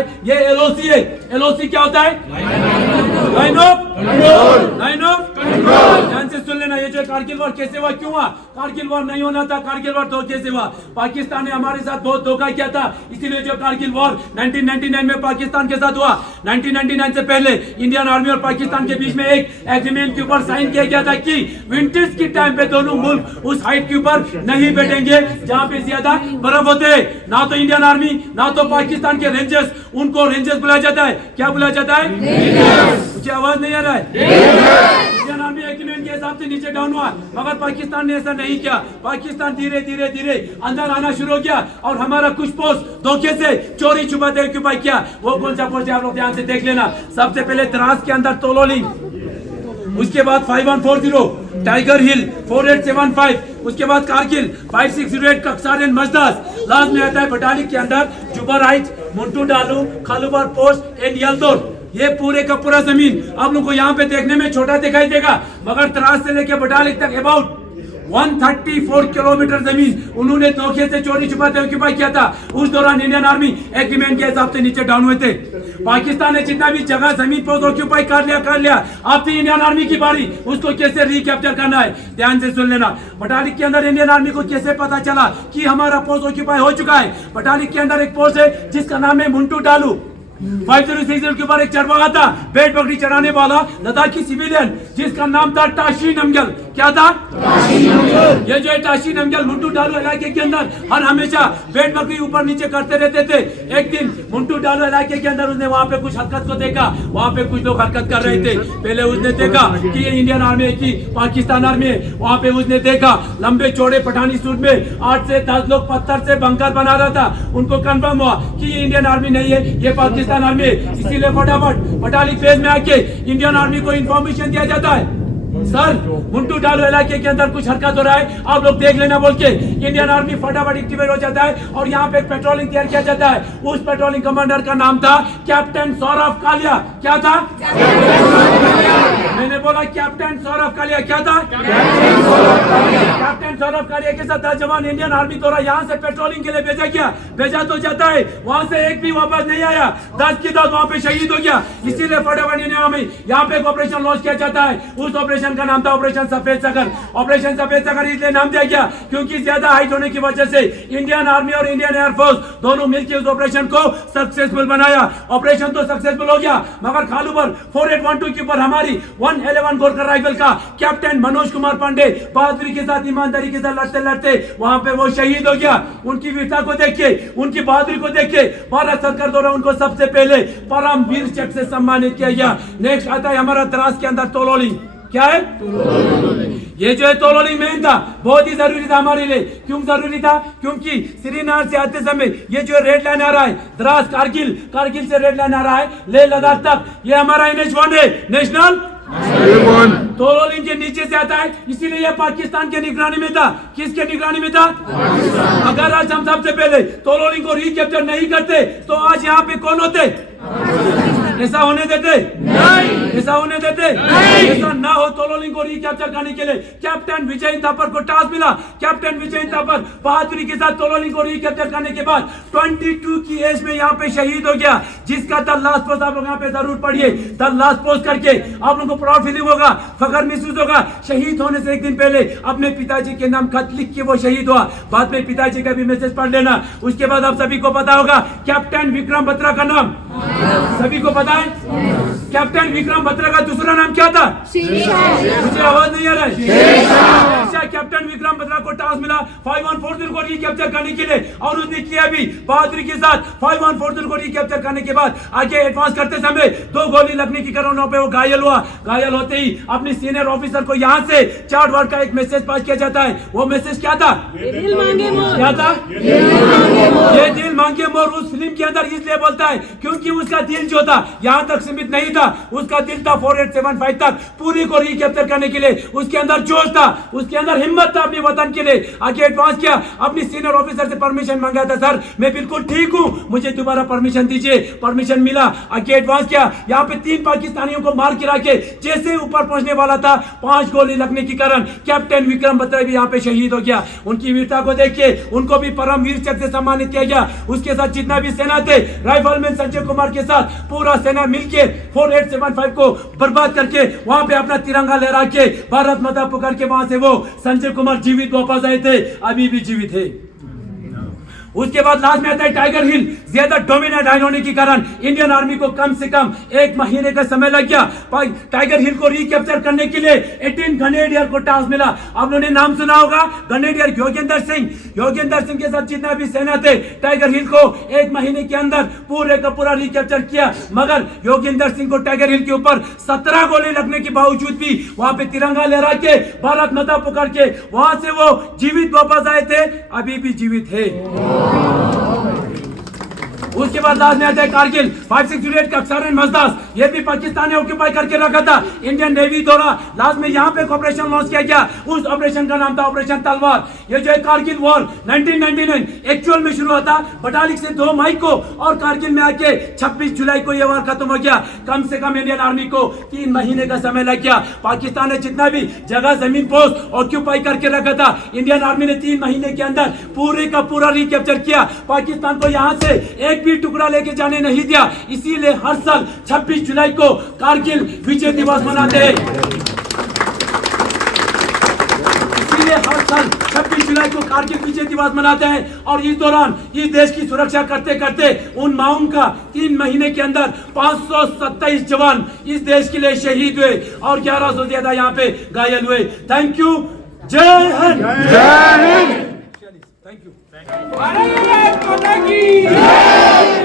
है, ये एलओसी है। एलओसी क्या होता है? Line of control. ध्यान से सुन लेना, ये जो कारगिल वॉर कैसे हुआ, क्यों हुआ? कारगिल वॉर नहीं होना था, कारगिल वॉर धोखे से हुआ। पाकिस्तान ने हमारे साथ बहुत धोखा किया था, इसीलिए जो कारगिल वॉर 1999 में पाकिस्तान के साथ हुआ, 1999 से पहले इंडियन आर्मी और पाकिस्तान के बीच में एक एग्रीमेंट के ऊपर साइन किया गया था कि विंटर्स की टाइम पे दोनों मुल्क उस हाइट के ऊपर नहीं बैठेंगे जहां पे ज्यादा बर्फ होते हैं। ना तो इंडियन आर्मी ना तो पाकिस्तान के रेंजर्स, उनको रेंजर्स बुलाया जाता है। क्या बुलाया जाता है? मुझे आवाज नहीं आ रहा है। इंडियन आर्मी एग्रीमेंट के हिसाब से नीचे डाउन हुआ, मगर पाकिस्तान ने ऐसा नहीं किया। पाकिस्तान धीरे धीरे धीरे अंदर आना शुरू हो गया और हमारा कुछ पोस्ट धोखे से चोरी छुपाते ऑक्यूपाई किया। वो कौन सा पोस्ट है आप लोग ध्यान से देख लेना। सबसे पहले द्रास के अंदर तोलोलिंग, उसके बाद 5140 टाइगर हिल 4875, उसके बाद कारगिल 5608 कक्सार एंड मजदास, लास्ट में आता है बटालिक के अंदर जुबर हाइट्स, मुंटू डालू, खालूबार पोस्ट एंड यल्दोर। ये पूरे का पूरा जमीन आप लोग को यहाँ पे देखने में छोटा दिखाई देगा, मगर त्रास से लेके बटालिक तक अबाउट 134 किलोमीटर जमीन उन्होंने धोखे से चोरी छुपाते ऑक्यूपाई किया था। उस दौरान इंडियन आर्मी एग्रीमेंट के हिसाब से नीचे डाउन हुए थे। पाकिस्तान ने जितना भी जगह जमीन पर ऑक्यूपाई कर लिया। अब थी इंडियन आर्मी की बारी, उसको कैसे रिकैप्चर करना है। ध्यान से सुन लेना, बटालिक के अंदर इंडियन आर्मी को कैसे पता चला कि हमारा पोस्ट ऑक्यूपाई हो चुका है। बटालिक के अंदर एक पोस्ट है जिसका नाम है मुंटू डालू। 5060 के ऊपर एक चरवाहा था, भेड़ बकरी चराने वाला लद्दाखी सिविलियन, जिसका नाम था टाशी नमग्याल। क्या था? ये जो है टाशी नमग्याल मुंटू डालू इलाके के अंदर हर हमेशा भेड़ बकरी ऊपर नीचे करते रहते थे। एक दिन मुंटू डालू इलाके के अंदर उसने वहाँ पे कुछ हरकत को देखा, वहाँ पे कुछ लोग हरकत कर रहे थे। पहले उसने देखा कि ये इंडियन आर्मी है कि पाकिस्तान आर्मी है। वहाँ पे उसने देखा लंबे चौड़े पठानी सूट में 8 से 10 लोग पत्थर से बंकर बना रहा था। उनको कंफर्म हुआ कि ये इंडियन आर्मी नहीं है, ये पाकिस्तान आर्मी है। इसीलिए फटाफट बटालिक बेस में आके इंडियन आर्मी को इंफॉर्मेशन दिया जाता है, सर मुंटू डालू इलाके के अंदर कुछ हरकत हो रहा है, आप लोग देख लेना बोल के इंडियन आर्मी फटाफट एक्टिवेट हो जाता है और यहाँ पे पेट्रोलिंग तैयार किया जाता है। उस पेट्रोलिंग कमांडर का नाम था कैप्टन सौरभ कालिया। क्या था? मैंने बोला कैप्टन सौरभ कालिया। क्या था? कैप्टन सौरभ कालिया के साथ 10 जवान इंडियन आर्मी द्वारा यहाँ से पेट्रोलिंग के लिए भेजा गया। भेजा तो जाता है, वहाँ से एक भी वापस नहीं आया। 10 की 10 वहाँ पे शहीद हो गया। इसीलिए फटाफट इंडियन आर्मी यहाँ पे एक ऑपरेशन लॉन्च किया जाता है। उस ऑपरेशन का नाम था ऑपरेशन सफेद सागर। ऑपरेशन सफेद सागर इसलिए नाम दिया गया क्योंकि ज्यादा हाइट होने की वजह से इंडियन आर्मी और इंडियन एयरफोर्स दोनों मिलकर उस ऑपरेशन को सक्सेसफुल बनाया। ऑपरेशन तो सक्सेसफुल हो गया, मगर खालूबर 4812 के ऊपर हमारी 111 गोरखा राइफल का कैप्टन मनोज कुमार पांडे बहादुरी के साथ ईमानदारी के साथ लड़ते लड़ते वहां पे वो शहीद हो गया। उनकी वीरता को देख के, उनकी बहादुरी को देख के भारत सरकार द्वारा उनको सबसे पहले परमवीर चक्र से सम्मानित किया गया। नेक्स्ट आता है हमारा द्रास के अंदर तोलोलिंग। क्या है? ये जो है तोलोलिंग मेन था, बहुत ही जरूरी था हमारे लिए। क्यों जरूरी था? क्योंकि श्रीनगर से आते समय ये जो रेड लाइन आ रहा है द्रास कारगिल, कारगिल से रेड लाइन आ रहा है लेह लद्दाख तक, ये हमारा NH1 है, नेशनल तोलोलिंग के नीचे से आता है। इसीलिए ये पाकिस्तान के निगरानी में था। किसके निगरानी में था? अगर आज हम सबसे पहले तोलोलिंग को रिकैप्चर नहीं करते तो आज यहाँ पे कौन होते? ऐसा होने देते नहीं, ऐसा होने देते नहीं। ऐसा ना हो। तोलोलिंग को रिकैप्चर करने के लिए कैप्टन विजय थापर को टास्क मिला। कैप्टन विजय थापर बहादुरी के साथ तोलोलिंग को रिकैप्चर करने के बाद 22 की एज में यहाँ पे शहीद हो गया, जिसका द लास्ट पोस्ट आप लोग यहाँ पे जरूर पढ़िए। द लास्ट पोस्ट करके आप लोगों को प्राउड फीलिंग होगा, फखर महसूस होगा। शहीद होने से एक दिन पहले अपने पिताजी के नाम खत लिख के वो शहीद हुआ। बाद में पिताजी का भी मैसेज पढ़ लेना। उसके बाद आप सभी को पता होगा कैप्टन विक्रम बत्रा का नाम सभी को पता है। कैप्टन विक्रम बत्रा का दूसरा नाम क्या था? मुझे आवाज नहीं आ रहा है। कैप्टन विक्रम बत्रा को टास्क मिला 5140 को रिकैप्चर करने के लिए और उसने किया भी बहादुरी के साथ। 5140 को रिकैप्चर करने के बाद आगे एडवांस करते समय 2 गोली लगने की कारणों पे वो घायल हुआ। घायल होते ही अपने सीनियर ऑफिसर को यहाँ से चार्ट वर्ड का एक मैसेज पास किया जाता है। वो मैसेज क्या था? क्या था? ये दिल मांगे मोर उस फिल्म के अंदर इसलिए बोलता है क्योंकि उसका दिल जो था यहाँ तक सीमित नहीं था, उसका दिल था 4875 तक पूरी को रिकैप्चर करने के लिए। उसके अंदर जोश था, उसके अंदर हिम्मत था। था अपने वतन के लिए, आगे एडवांस किया, अपनी सीनियर ऑफिसर से परमिशन मांगा था, सर मैं बिल्कुल ठीक हूं, मुझे दोबारा परमिशन दीजिए, परमिशन मिला, आगे एडवांस किया। यहाँ पे 3 पाकिस्तानियों को मार गिरा के जैसे ऊपर पहुंचने वाला था, 5 गोली लगने के कारण कैप्टन विक्रम बत्रा भी यहाँ पे शहीद हो गया। उनकी वीरता को देख के उनको भी परम वीर चक्र से सम्मानित किया गया। उसके साथ जितना भी सेना थे, राइफलमैन संजय कुमार के साथ पूरा सेना मिलके 4875 को बर्बाद करके वहां पे अपना तिरंगा लहरा के भारत माता पुकार के वहां से वो संजय कुमार जीवित वापस आए थे, अभी भी जीवित है। उसके बाद लास्ट में आता है टाइगर हिल। ज्यादा डोमिनेट होने के कारण इंडियन आर्मी को कम से कम 1 महीने का समय लग गया टाइगर हिल को रिकैप्चर करने के लिए। 18 ग्रेनेडियर को टास्क मिला। आप लोगों ने नाम सुना होगा, ग्रेनेडियर योगेंद्र सिंह। योगेंद्र सिंह के साथ जितना भी सेना थे, टाइगर हिल को 1 महीने के अंदर पूरे का पूरा रिकैप्चर किया। मगर योगेंद्र सिंह को टाइगर हिल के ऊपर 17 गोली लगने के बावजूद भी वहां पे तिरंगा लहरा के भारत माता पुकार के वहां से वो जीवित वापस आए थे, अभी भी जीवित है। उसके बाद लास्ट में आता है कारगिल। 5/6 का अक्सर मजदास, ये भी पाकिस्तान ने ऑक्यूपाई करके रखा था। इंडियन नेवी द्वारा लास्ट में यहाँ पे ऑपरेशन लॉन्च किया गया। उस ऑपरेशन का नाम था ऑपरेशन तलवार। ये जो है कारगिल वॉर 1999 एक्चुअल में शुरू हुआ था बटालिक से 2 मई को, और कारगिल में आके 26 जुलाई को यह वार खत्म हो गया। कम से कम इंडियन आर्मी को 3 महीने का समय लग गया। पाकिस्तान ने जितना भी जगह जमीन पोस्ट ऑक्यूपाई करके रखा था, इंडियन आर्मी ने 3 महीने के अंदर पूरे का पूरा रिकैप्चर किया। पाकिस्तान को यहाँ से एक भी टुकड़ा लेके जाने नहीं दिया। इसीलिए हर साल 26 जुलाई को कारगिल विजय दिवस मनाते हैं। इसीलिए हर साल 26 जुलाई को कारगिल विजय दिवस मनाते हैं। और इस दौरान इस देश की सुरक्षा करते करते उन माउन का 3 महीने के अंदर 527 जवान इस देश के लिए शहीद हुए और 1100 से ज्यादा यहाँ पे घायल हुए। Thank you. जय हिंद। जय हिंद। Thank you. भारत माता की जय।